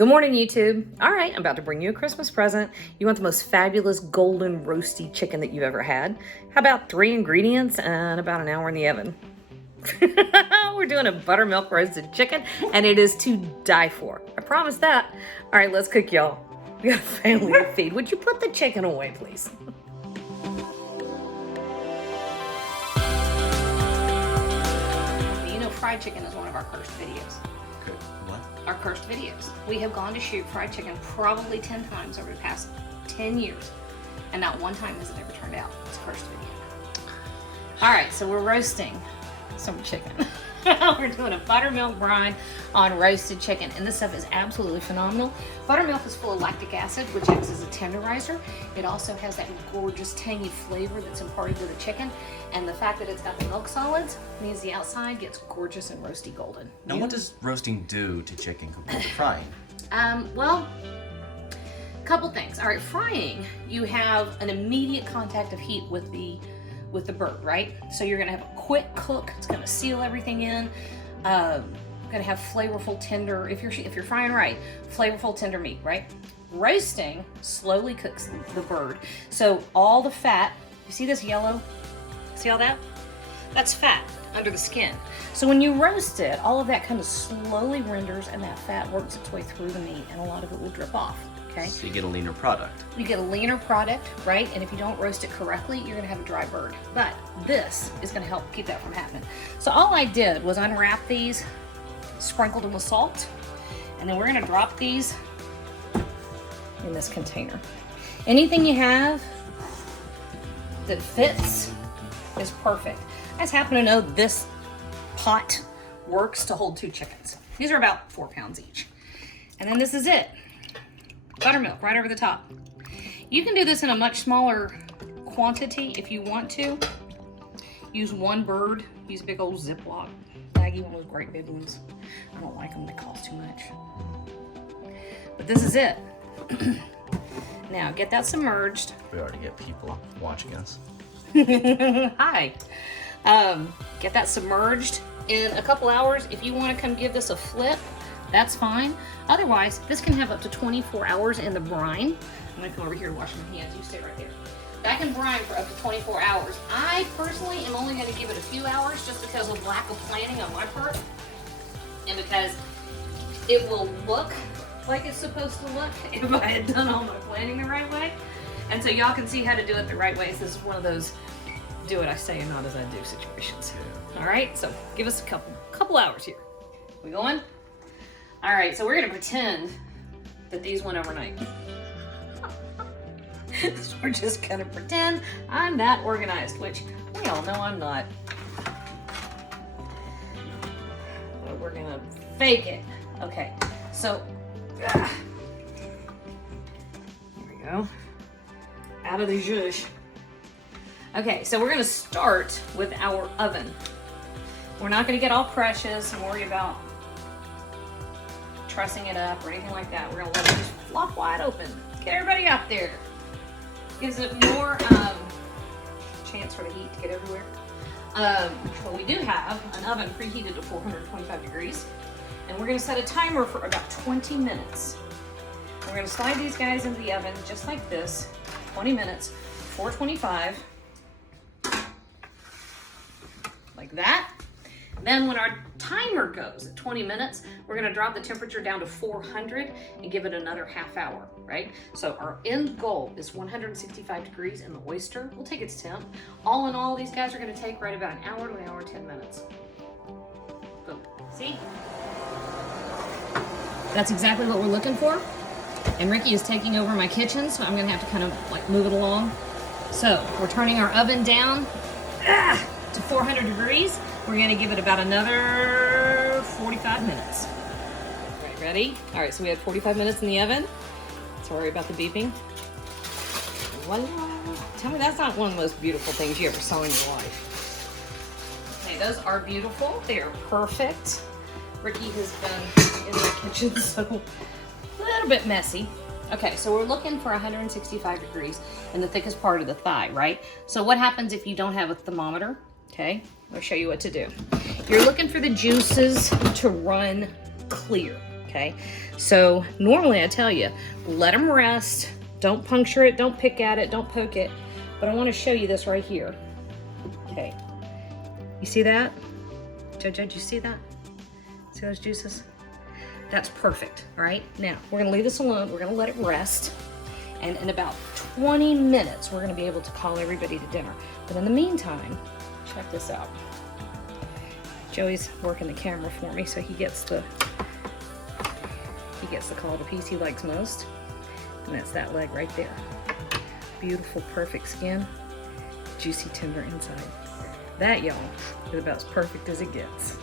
Good morning, YouTube. All right, I'm about to bring you a Christmas present. You want the most fabulous golden roasty chicken that you've ever had? How about 3 ingredients and about an hour in the oven? We're doing a buttermilk roasted chicken, and it is to die for. I promise that. All right, let's cook, y'all. We got a family to feed. Would you put the chicken away, please? You know, fried chicken is one of our cursed videos. What? Our cursed videos. We have gone to shoot fried chicken probably 10 times over the past 10 years, and not one time has it ever turned out. It's a cursed video. All right, so we're roasting some chicken. We're doing a buttermilk brine on roasted chicken, and this stuff is absolutely phenomenal. Buttermilk is full of lactic acid, which acts as a tenderizer. It also has that gorgeous tangy flavor that's imparted to the chicken, and the fact that it's got the milk solids means the outside gets gorgeous and roasty golden. Now, what does roasting do to chicken compared to frying? Well, couple things. All right, frying, you have an immediate contact of heat with the bird, right? So you're gonna have a quick cook. It's gonna seal everything in. Gonna have flavorful, tender. If you're frying right, flavorful, tender meat, right? Roasting slowly cooks the bird. So all the fat. You see this yellow? See all that? That's fat under the skin. So when you roast it, all of that kind of slowly renders, and that fat works its way through the meat, and a lot of it will drip off. Okay. So you get a leaner product. You get a leaner product, right? And if you don't roast it correctly, you're gonna have a dry bird. But this is gonna help keep that from happening. So all I did was unwrap these, sprinkled them with salt, and then we're gonna drop these in this container. Anything you have that fits is perfect. I just happen to know this pot works to hold 2 chickens. These are about 4 pounds each. And then this is it. Buttermilk right over the top. You can do this in a much smaller quantity if you want to. Use 1 bird. Use a big old Ziploc baggie, one of those great big ones. I don't like them, they cost too much. But this is it. Now get that submerged. We already get people watching us. Hi. Get that submerged in a couple hours. If you want to come give this a flip, that's fine. Otherwise, this can have up to 24 hours in the brine. I'm gonna come over here and wash my hands. You stay right there. That can brine for up to 24 hours. I personally am only gonna give it a few hours just because of lack of planning on my part. And because it will look like it's supposed to look if I had done all my planning the right way. And so y'all can see how to do it the right way. So this is one of those do what I say and not as I do situations. All right, so give us a couple hours here. We going? All right, so we're gonna pretend that these went overnight. So we're just gonna pretend I'm that organized, which we all know I'm not. But we're gonna fake it. Okay, so here we go. Out of the zhuzh. Okay, so we're gonna start with our oven. We're not gonna get all precious and worry about trussing it up or anything like that. We're gonna let it just flop wide open. Get everybody out there. Gives it more chance for the heat to get everywhere. But we do have an oven preheated to 425 degrees, and we're gonna set a timer for about 20 minutes. We're gonna slide these guys into the oven just like this, 20 minutes, 425, like that. Then when our timer goes at 20 minutes, we're gonna drop the temperature down to 400 and give it another half hour, right? So our end goal is 165 degrees, and the oyster will take its temp. All in all, these guys are gonna take right about an hour to an hour and 10 minutes. Boom, see? That's exactly what we're looking for. And Ricky is taking over my kitchen, so I'm gonna have to kind of like move it along. So we're turning our oven down to 400 degrees. We're gonna give it about another 45 minutes. All right, ready? All right, so we had 45 minutes in the oven. Sorry about the beeping. Voila. Tell me that's not one of the most beautiful things you ever saw in your life. Okay, those are beautiful. They are perfect. Ricky has been in my kitchen, so a little bit messy. Okay, so we're looking for 165 degrees in the thickest part of the thigh, right? So what happens if you don't have a thermometer? Okay, I'll show you what to do. You're looking for the juices to run clear, okay? So normally I tell you, let them rest. Don't puncture it, don't pick at it, don't poke it. But I want to show you this right here. Okay, you see that? Jojo, do you see that? See those juices? That's perfect, all right? Now, we're gonna leave this alone. We're gonna let it rest. And in about 20 minutes, we're gonna be able to call everybody to dinner. But in the meantime, check this out. Joey's working the camera for me, so he gets the call the piece he likes most. And that's that leg right there. Beautiful, perfect skin, juicy, tender inside. That, y'all, is about as perfect as it gets.